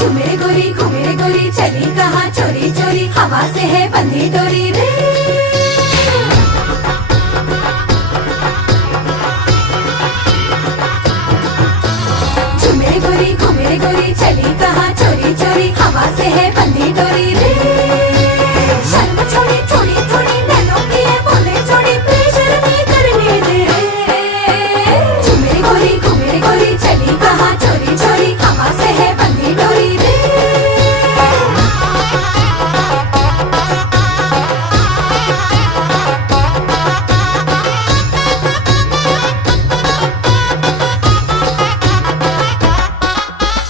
झूमे गोरी घूमे गोरी चली कहाँ चोरी चोरी हवा से है बंधी डोरी रे। झूमे गोरी घूमे गोरी चली